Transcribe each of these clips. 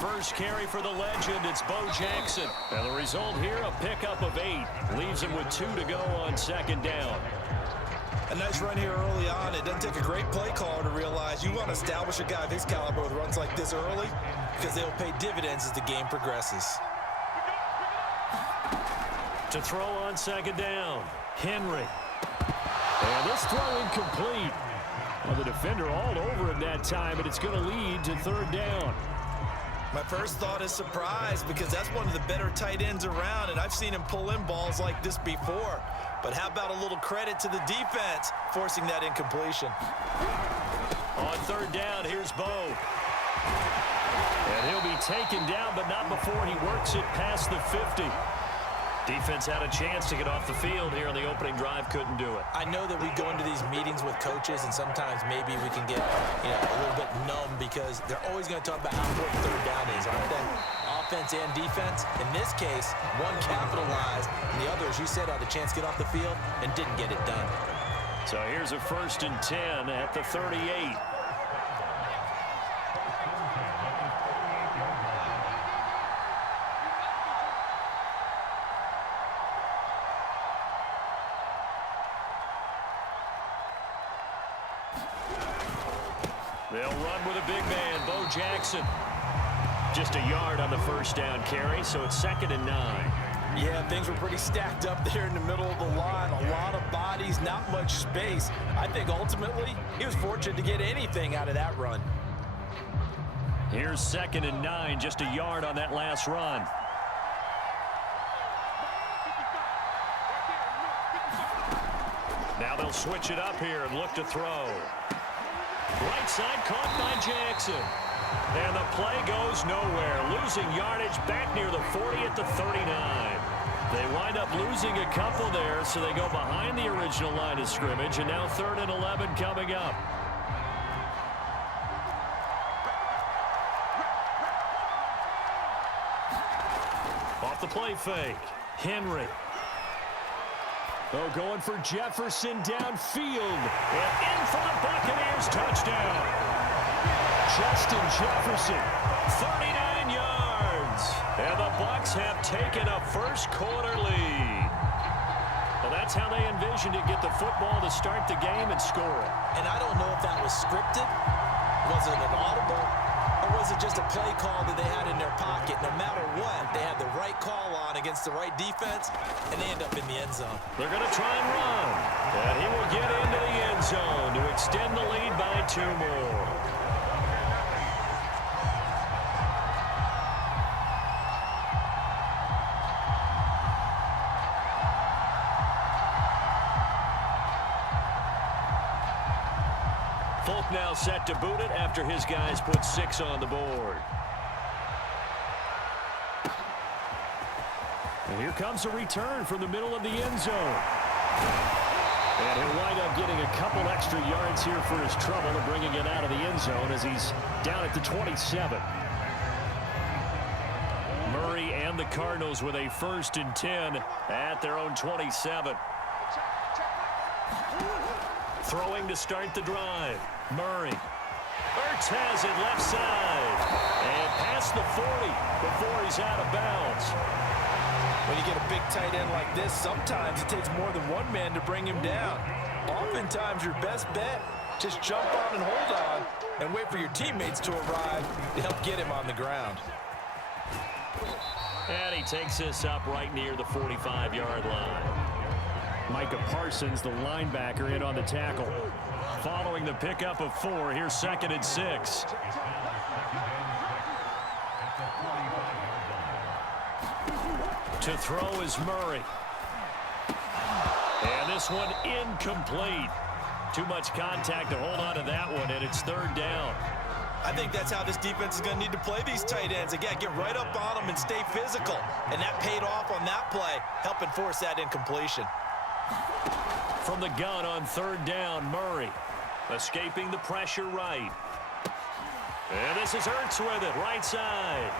first carry for the legend. It's Bo Jackson. And the result here, a pickup of 8. Leaves him with 2 to go on second down. A nice run here early on. It doesn't take a great play caller to realize you want to establish a guy of his caliber with runs like this early because they'll pay dividends as the game progresses. To throw on second down, Henry. And this throw incomplete. Well, the defender all over him that time, and it's going to lead to third down. My first thought is surprise because that's one of the better tight ends around, and I've seen him pull in balls like this before. But how about a little credit to the defense forcing that incompletion? On third down, here's Bo. And he'll be taken down, but not before he works it past the 50. Defense had a chance to get off the field here on the opening drive, couldn't do it. I know that we go into these meetings with coaches, and sometimes maybe we can get a little bit numb because they're always going to talk about how important third down is, aren't they? Offense and defense. In this case, one capitalized, and the other, as you said, had a chance to get off the field and didn't get it done. So here's a 1st and 10 at the 38. They'll run with a big man, Bo Jackson. Just a yard on the first down carry, so it's 2nd and 9. Yeah, things were pretty stacked up there in the middle of the line. A lot of bodies, not much space. I think ultimately he was fortunate to get anything out of that run. Here's 2nd and 9, just a yard on that last run. Now they'll switch it up here and look to throw. Right side caught by Jackson. And the play goes nowhere. Losing yardage back near the 40 at the 39. They wind up losing a couple there, so they go behind the original line of scrimmage, and now 3rd and 11 coming up. Off the play fake. Henry. Oh, going for Jefferson downfield. And in for the Buccaneers touchdown. Justin Jefferson, 39 yards. And the Bucs have taken a first quarter lead. Well, that's how they envisioned it, get the football to start the game and score it. And I don't know if that was scripted. Was it an audible? Or was it just a play call that they had in their pocket? No matter what, they had the right call on against the right defense, and they end up in the end zone. They're going to try and run. And he will get into the end zone to extend the lead by 2 more. Folk now set to boot it after his guys put 6 on the board. And here comes a return from the middle of the end zone. And he'll wind up getting a couple extra yards here for his trouble and bringing it out of the end zone as he's down at the 27. Murray and the Cardinals with a 1st and 10 at their own 27. Throwing to start the drive. Murray. Ertz has it left side. And past the 40 before he's out of bounds. When you get a big tight end like this, sometimes it takes more than one man to bring him down. Oftentimes your best bet, just jump on and hold on and wait for your teammates to arrive to help get him on the ground. And he takes this up right near the 45-yard line. Micah Parsons, the linebacker, in on the tackle. Following the pickup of 4, here's 2nd and 6. To throw is Murray. And this one incomplete. Too much contact to hold on to that one, and it's 3rd down. I think that's how this defense is going to need to play these tight ends. Again, get right up on them and stay physical. And that paid off on that play, helping force that incompletion. From the gun on 3rd down, Murray. Escaping the pressure right. And this is Ertz with it, right side.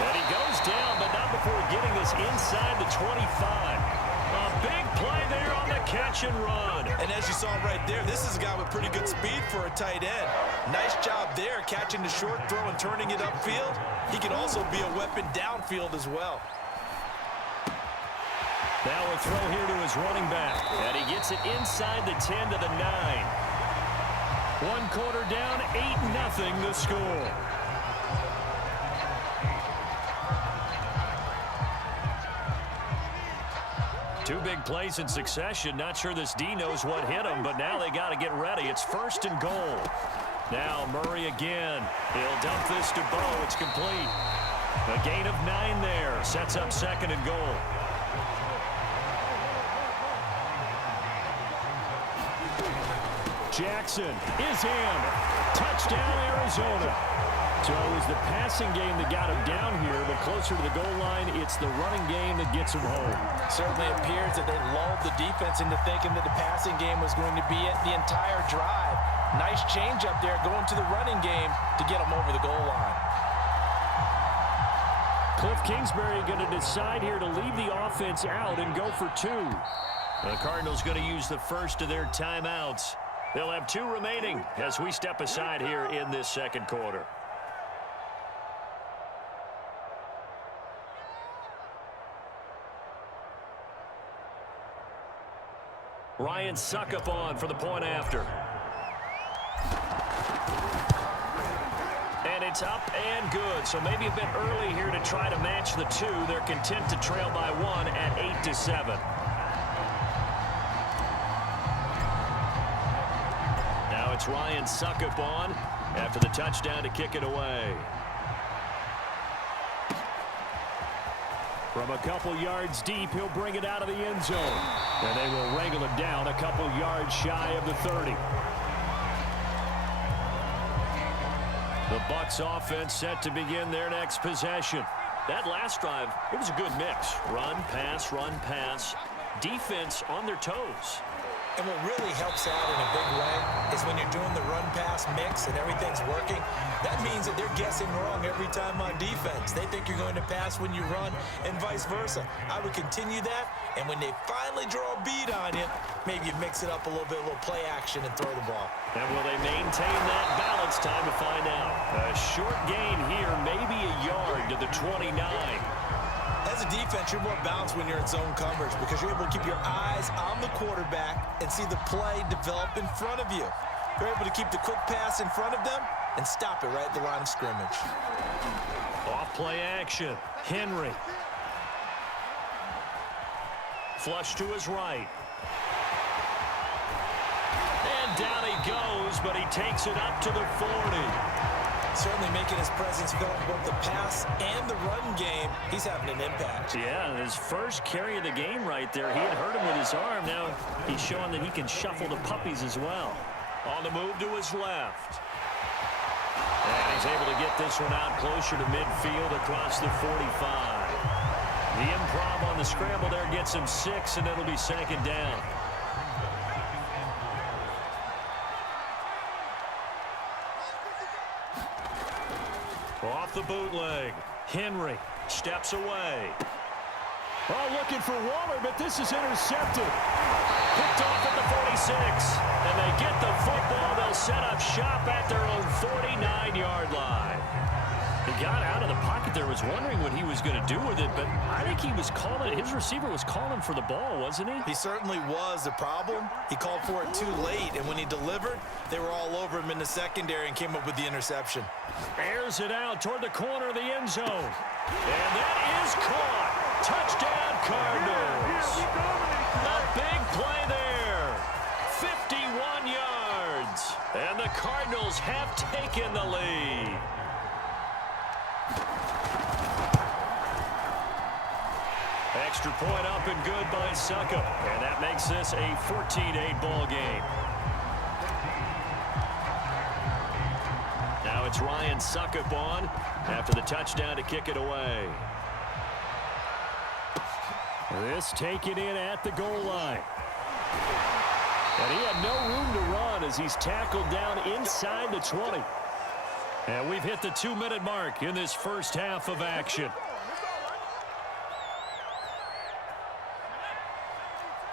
And he goes down, but not before getting this inside the 25. A big play there on the catch play-action run. And as you saw right there, this is a guy with pretty good speed for a tight end. Nice job there, catching the short throw and turning it upfield. He can also be a weapon downfield as well. Now a throw here to his running back. And he gets it inside the 10 to the 9. 1 quarter down, 8-0 the score. Two big plays in succession. Not sure this D knows what hit him, but now they got to get ready. It's 1st and goal. Now Murray again. He'll dump this to Bo. It's complete. A gain of 9 there. Sets up 2nd and goal. Jackson is in. Touchdown, Arizona. So it was the passing game that got him down here, but closer to the goal line, it's the running game that gets him home. Certainly appears that they lulled the defense into thinking that the passing game was going to be it the entire drive. Nice change up there going to the running game to get him over the goal line. Cliff Kingsbury going to decide here to leave the offense out and go for 2. The Cardinals going to use the first of their timeouts. They'll have 2 remaining as we step aside here in this 2nd quarter. Ryan Suckup on for the point after. And it's up and good. So maybe a bit early here to try to match the 2. They're content to trail by 1 at 8-7. Now it's Ryan Suckup on after the touchdown to kick it away. From a couple yards deep, he'll bring it out of the end zone. And they will wrangle it down a couple yards shy of the 30. The Bucs offense set to begin their next possession. That last drive, it was a good mix. Run, pass, defense on their toes. And what really helps out in a big way is when you're doing the run-pass mix and everything's working, that means that they're guessing wrong every time on defense. They think you're going to pass when you run and vice versa. I would continue that, and when they finally draw a bead on you, maybe you mix it up a little bit, a little play action and throw the ball. And will they maintain that balance? Time to find out. A short gain here, maybe a yard to the 29. As a defense, you're more balanced when you're in zone coverage because you're able to keep your eyes on the quarterback and see the play develop in front of you. You're able to keep the quick pass in front of them and stop it right at the line of scrimmage. Off play action. Henry. Flush to his right. And down he goes, but he takes it up to the 40. Certainly making his presence felt in both the pass and the run game. He's having an impact. Yeah, his first carry of the game right there. He had hurt him with his arm. Now he's showing that he can shuffle the puppies as well. On the move to his left. And he's able to get this one out closer to midfield across the 45. The improv on the scramble there gets him 6, and it'll be 2nd down. Off the bootleg. Henry steps away. Oh, looking for Waller, but this is intercepted. Picked off at the 46. And they get the football. They'll set up shop at their own 49-yard line. He got out of the pocket there, was wondering what he was going to do with it, but I think he was calling, his receiver was calling for the ball, wasn't he? He certainly was. The problem, he called for it too late, and when he delivered, they were all over him in the secondary and came up with the interception. Airs it out toward the corner of the end zone. And that is caught. Touchdown, Cardinals. A big play there. 51 yards. And the Cardinals have taken the lead. Extra point up and good by Suckup. And that makes this a 14-8 ball game. Now it's Ryan Suckup on after the touchdown to kick it away. This taken in at the goal line. And he had no room to run as he's tackled down inside the 20. And we've hit the 2-minute mark in this first half of action.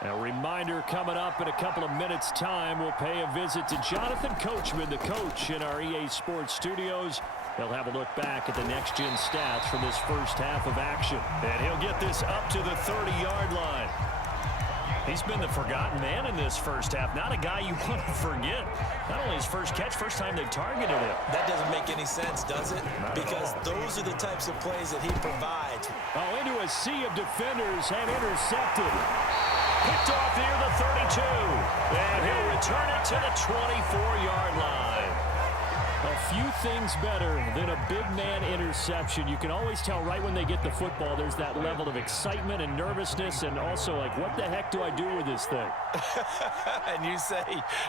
A reminder coming up in a couple of minutes' time. We'll pay a visit to Jonathan Coachman, the coach in our EA Sports studios. He'll have a look back at the next-gen stats from this first half of action. And he'll get this up to the 30-yard line. He's been the forgotten man in this first half. Not a guy you want to forget. Not only his first catch, first time they targeted him. That doesn't make any sense, does it? Because those are the types of plays that he provides. Oh, into a sea of defenders and intercepted. Picked off near the 32. And he'll return it to the 24-yard line. A few things better than a big man interception. You can always tell right when they get the football, there's that level of excitement and nervousness, and also like, what the heck do I do with this thing? And you say,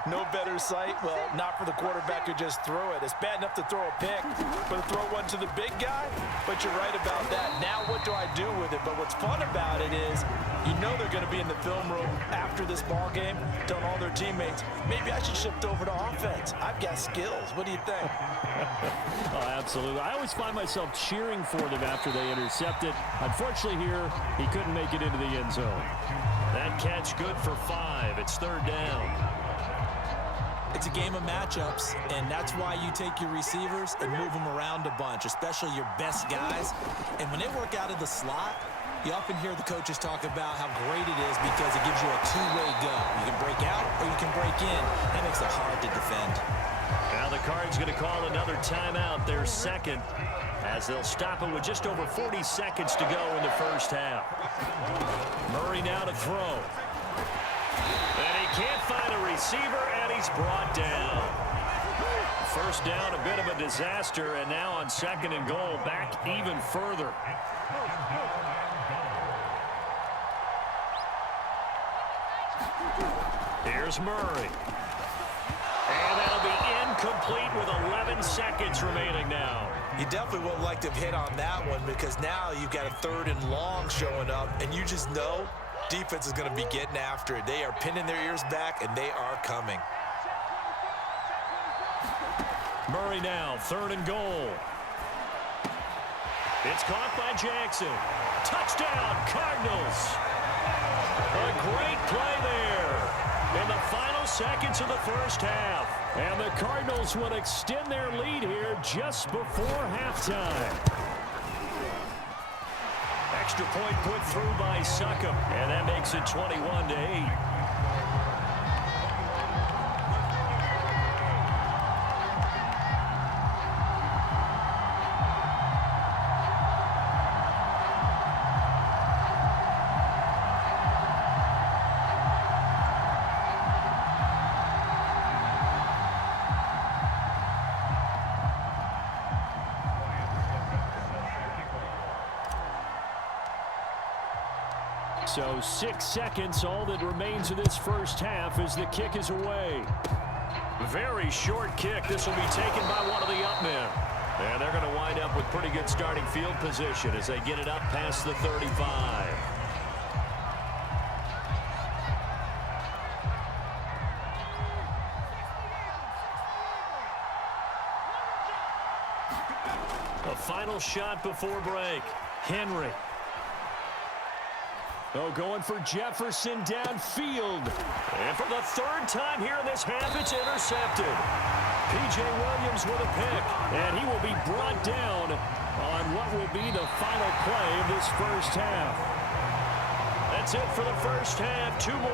no better sight? Well, not for the quarterback who just threw it. It's bad enough to throw a pick, but to throw one to the big guy? But you're right about that. Now what do I do with it? But what's fun about it is, you know they're going to be in the film room after this ball game, telling all their teammates, maybe I should shift over to offense. I've got skills. What do you think? Oh, absolutely. I always find myself cheering for them after they intercept it. Unfortunately here, he couldn't make it into the end zone. That catch good for 5. It's third down. It's a game of matchups, and that's why you take your receivers and move them around a bunch, especially your best guys. And when they work out of the slot, you often hear the coaches talk about how great it is because it gives you a two-way go. You can break out or you can break in. That makes it hard to defend. Now the Cards going to call another timeout, their second, as they'll stop it with just over 40 seconds to go in the first half. Murray now to throw. And he can't find a receiver, and he's brought down. First down, a bit of a disaster, and now on second and goal, back even further. Here's Murray. And that'll be incomplete with 11 seconds remaining now. You definitely would have liked to have hit on that one because now you've got a third and long showing up, and you just know defense is going to be getting after it. They are pinning their ears back, and they are coming. Murray now, third and goal. It's caught by Jackson. Touchdown, Cardinals. A great play there in the final seconds of the first half. And the Cardinals will extend their lead here just before halftime. Extra point put through by Succop, and that makes it 21-8. So 6 seconds, all that remains of this first half as the kick is away. Very short kick. This will be taken by one of the up men. And they're going to wind up with pretty good starting field position as they get it up past the 35. A final shot before break. Henry. Oh, going for Jefferson downfield. And for the third time here in this half, it's intercepted. P.J. Williams with a pick. And he will be brought down on what will be the final play of this first half. That's it for the first half. 2 more.